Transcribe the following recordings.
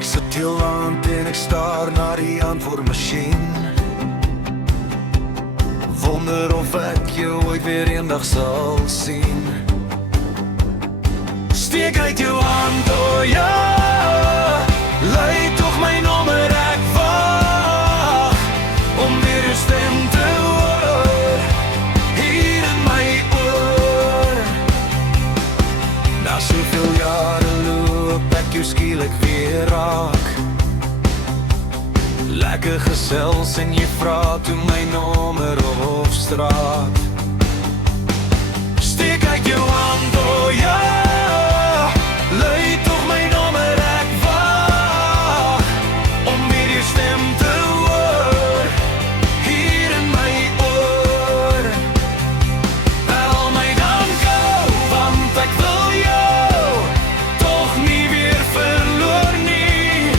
Ek sit heel aand en ek staar na die antwoordmasjien. Wonder of ek jou ooit weer eendag sal sien. Steek uit jou hand, oh ja, lei toch my nommer, ek wag om weer jou stem te hoor, hier in my oor. Na soveel jare loop ek jou skielik weer raak. Lekker gesels en jy vraag toe my nommer of straat. Steek uit jou hand, oh ja, lei toch my nommer, ek wag om weer jou stem te hoor, hier in my oor. Bel my dan gou, want ek wil jou toch nie weer verloor nie.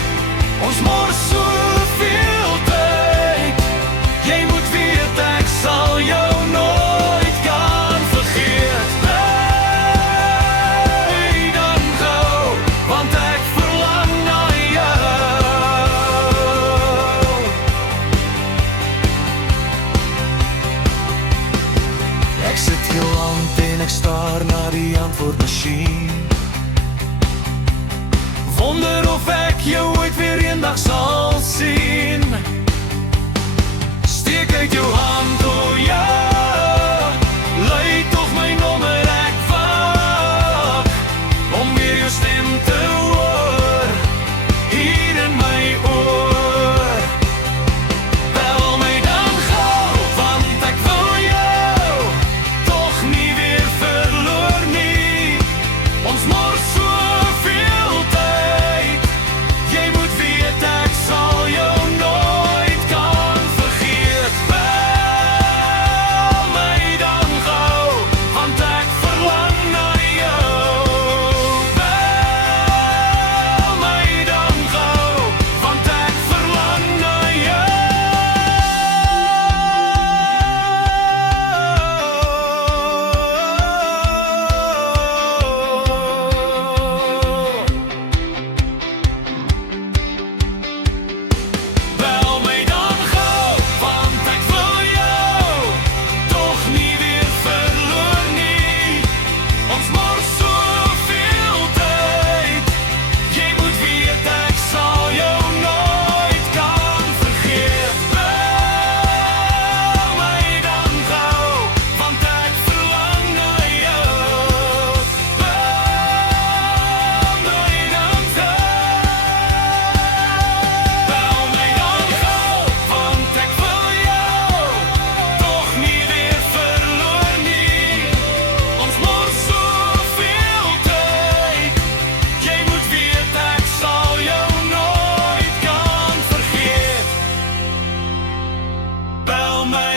Ons mors soveel tyd, jy moet weet ek sal jou nooit kan vergeet. Bel dan gou, want ek verlang na jou. Ek sit heel aand en ek staar na die antwoordmasjien. Wonder of ek jou ooit weer eendag sal sien. Steek uit jou hand, oh ja, lei toch my nommer, ek wag om weer jou stem te hoor, hier in my oor. Bel my dan gou, want ek wil jou toch nie weer verloor nie. Ons mors soveel tyd, jy moet weet ek sal jou nooit kan vergeet. Bel my dan gou, want ek verlang na jou. Bel my dan gou, want ek verlang na jou. Bel my dan gou, want ek wil jou toch nie weer verloor nie. Ons mors soveel tyd, jy moet weet ek sal jou nooit kan vergeet. Bel my dan gou, want ek verlang na jou. Bel my dan gou. Bel my dan gou, want ek wil jou toch nie weer verloor nie. Ons mors soveel tyd, jy moet weet ek sal jou nooit kan vergeet. Bel my